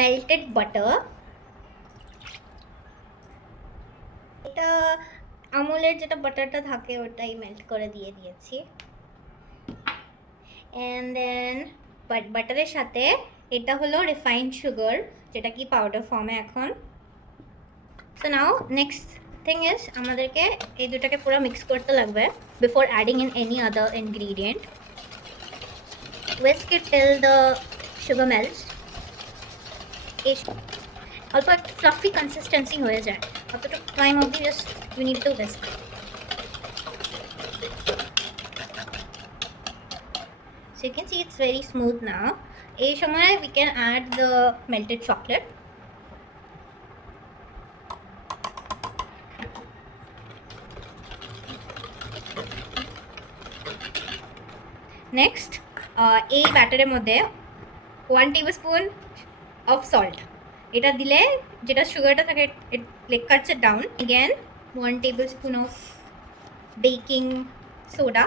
Melted butter, এটা আমুলের যেটা বাটারটা থাকে ওটাই মেল্ট করে দিয়ে দিয়েছি। অ্যান্ড দেন বাটারের সাথে এটা হলো রিফাইন্ড সুগার, যেটা কি পাউডার ফর্মে এখন। So now next thing is আমাদেরকে এই দুটাকে পুরো মিক্স করতে লাগবে before adding in any other ingredient. whisk it till the sugar melts. অল্প একটা ফ্লাফি কনসিস্টেন্সি হয়ে যায়, অতটুকু টাইম অবধি just you need to whisk. So you can see it's very smooth now. এই সময় we can add the melted chocolate. Next এই ব্যাটারের মধ্যে 1 tablespoon of salt, এটা দিলে যেটা সুগারটা থাকে it like cuts it down. Again 1 tablespoon of baking soda,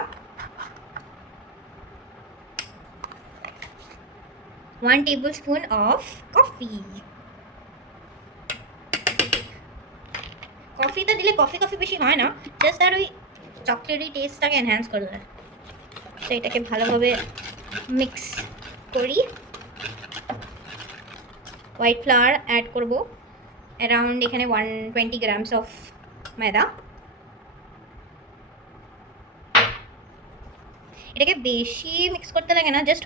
1 tablespoon of coffee. কফিটা দিলে কফি বেশি হয় না, জাস্ট আর ওই চকলেটি টেস্টটাকে এনহ্যান্স করে দেয়। তো এটাকে ভালোভাবে মিক্স করি। হোয়াইট ফ্লাওয়ার অ্যাড করব অ্যারাউন্ড এখানে 120 গ্রামস অফ ময়দা। এটাকে বেশি মিক্স করতে লাগে না, জাস্ট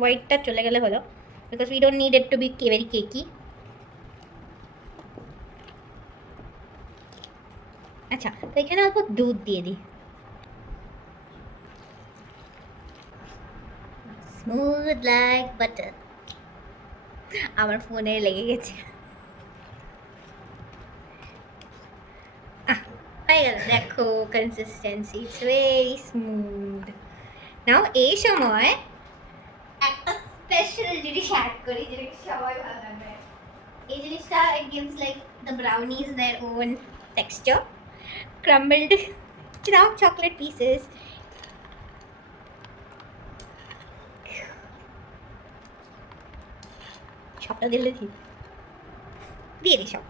হোয়াইটটা চলে গেলে হলো, because we don't need it to be very cakey. আচ্ছা, তো এখানে অল্প দুধ দিয়ে দিই। Smooth like butter. আমার ফোনে লেগে গেছে। হয়ে গেল, দেখো consistency it's very smooth. Now এই সময় একটা স্পেশাল জিনিস অ্যাড করি যেটা সবাই ভালো লাগবে। এই জিনিসটা it gives like the brownies their own texture. Crumbled chocolate pieces. সবটা দিলে দিয়ে দিই সব।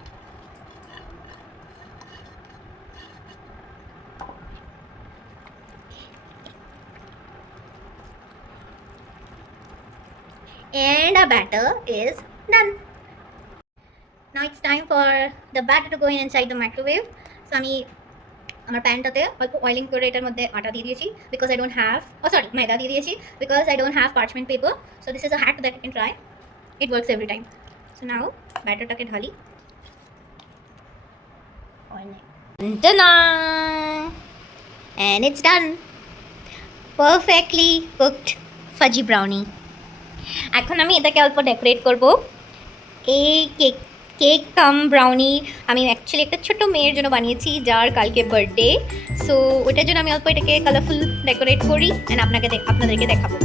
And our batter is done. Now it's time for the batter to go inside the microwave. So আমি আমার প্যানটাতে অল্প অয়েলিং করে এটার মধ্যে আটা দিয়ে দিয়েছি, বিকজ আই ডোন্ট হ্যাভ ময়দা দিয়ে দিয়েছি, because I don't have parchment paper. So this is a hack that you can try, it works every time. So now ব্যাটারটাকে ঢালি। And it's done. Perfectly cooked fudgy brownie. এখন আমি এটাকে অল্প ডেকোরেট করব। এই কেক কাম ব্রাউনি আমি অ্যাকচুয়ালি একটা ছোটো মেয়ের জন্য বানিয়েছি, যার কালকে বার্থডে। সো ওটার জন্য আমি অল্প এটাকে কালারফুল ডেকোরেট করি অ্যান্ড আপনাদেরকে দেখাবো।